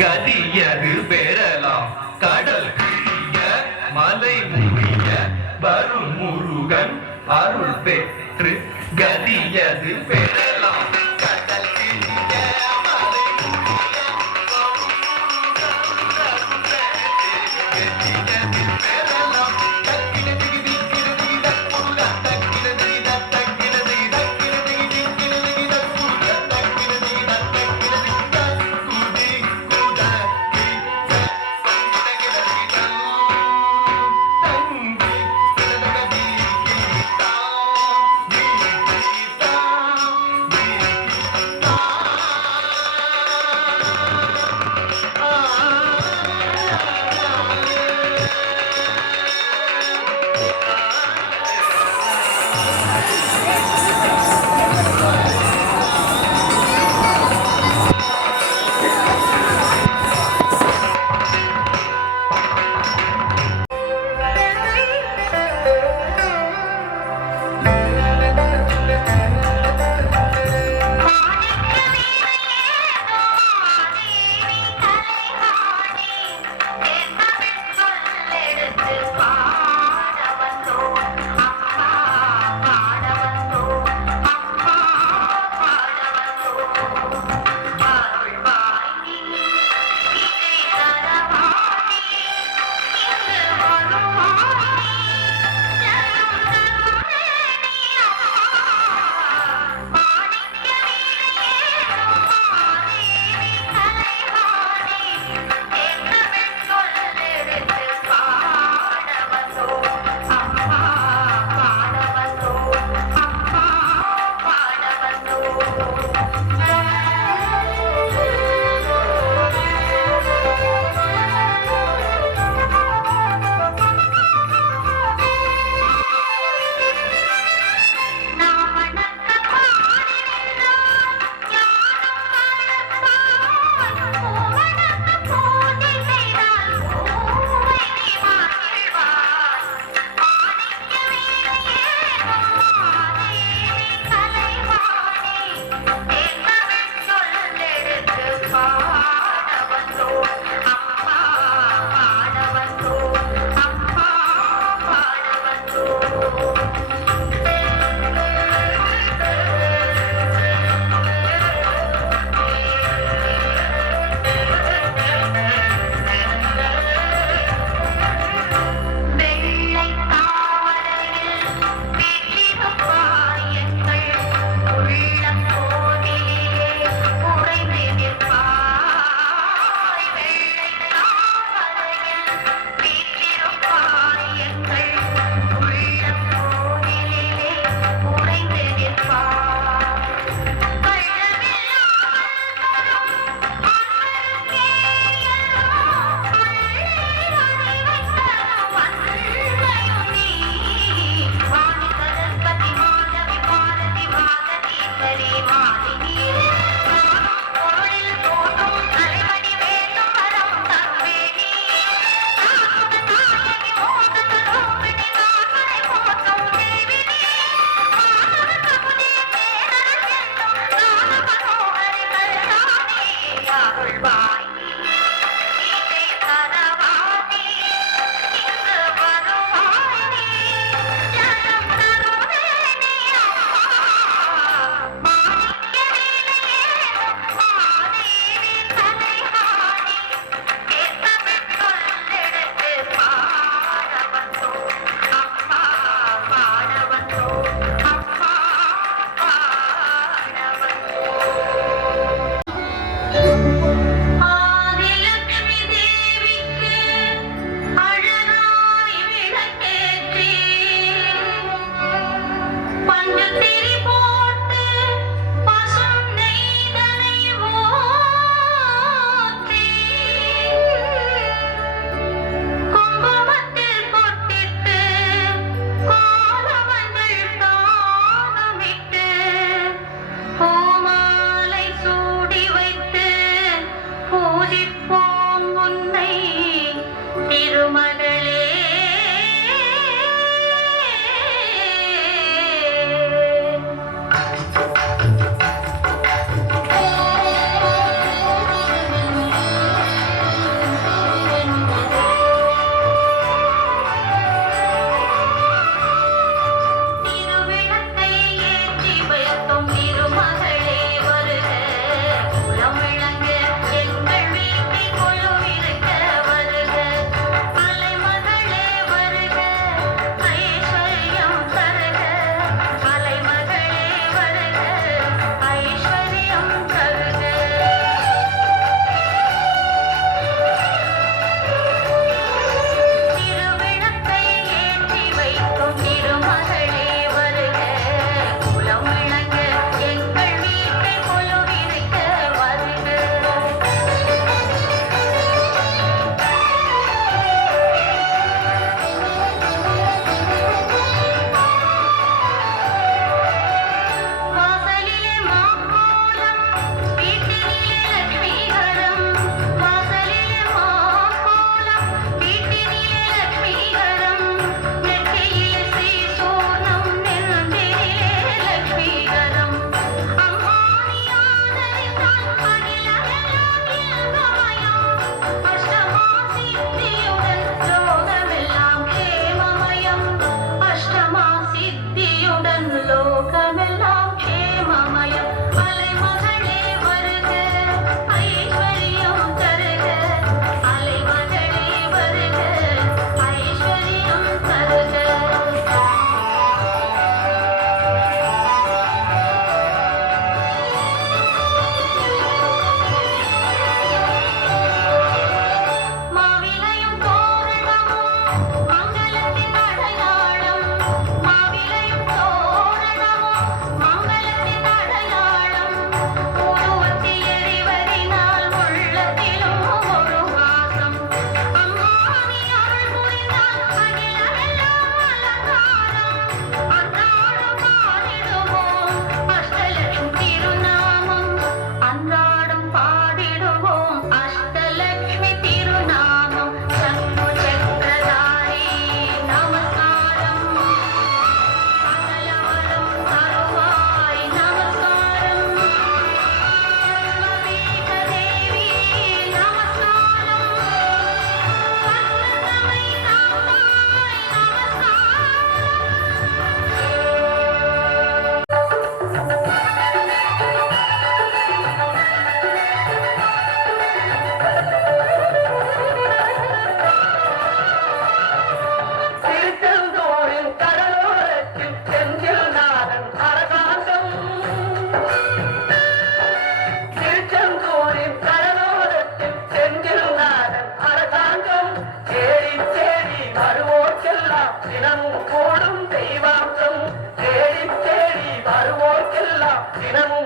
கதியது பெறலாம். கடல் கிழிய மலை முடிய வரும் முருகன் அருள் பெற்று கதியது பெற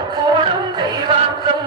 தினமும் கூடும் தெய்வாம்சம்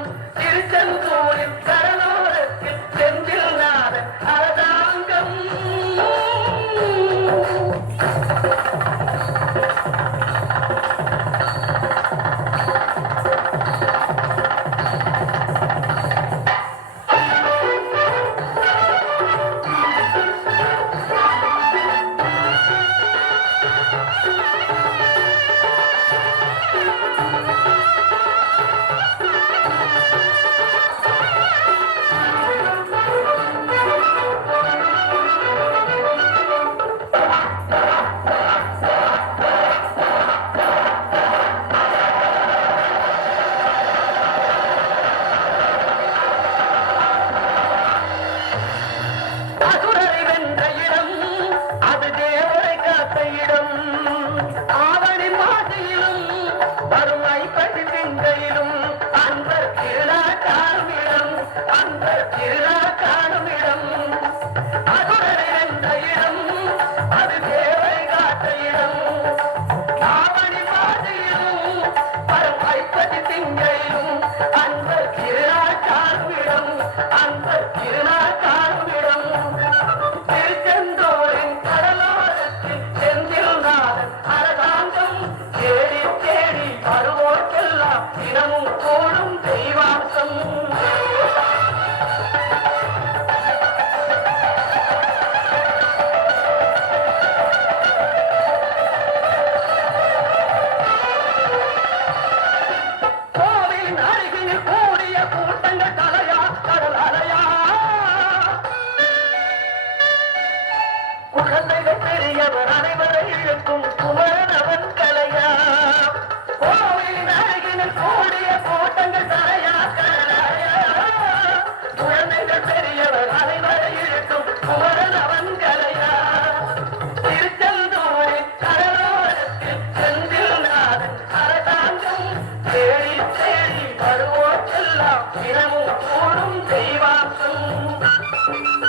Thank you.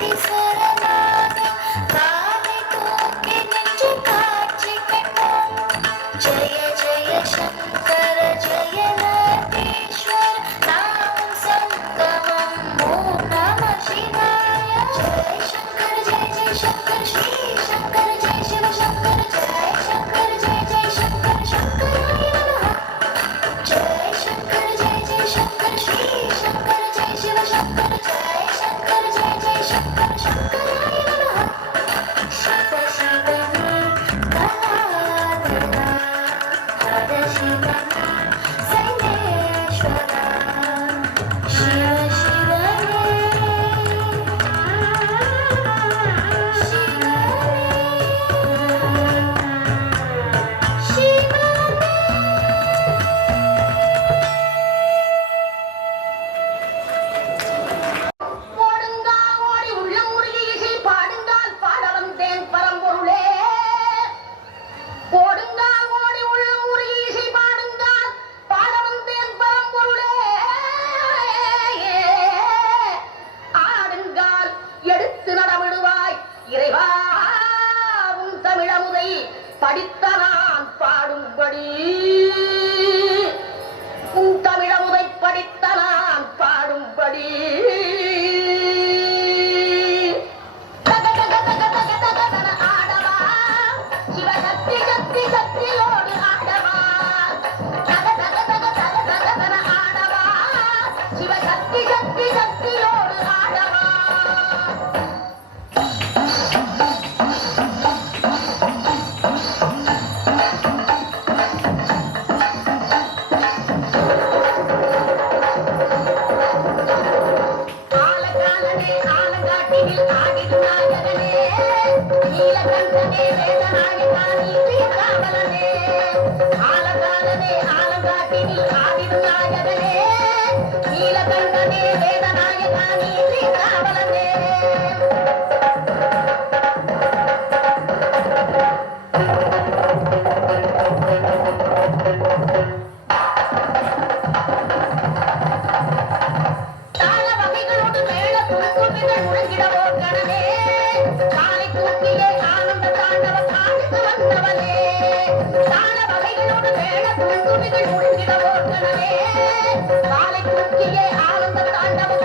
this.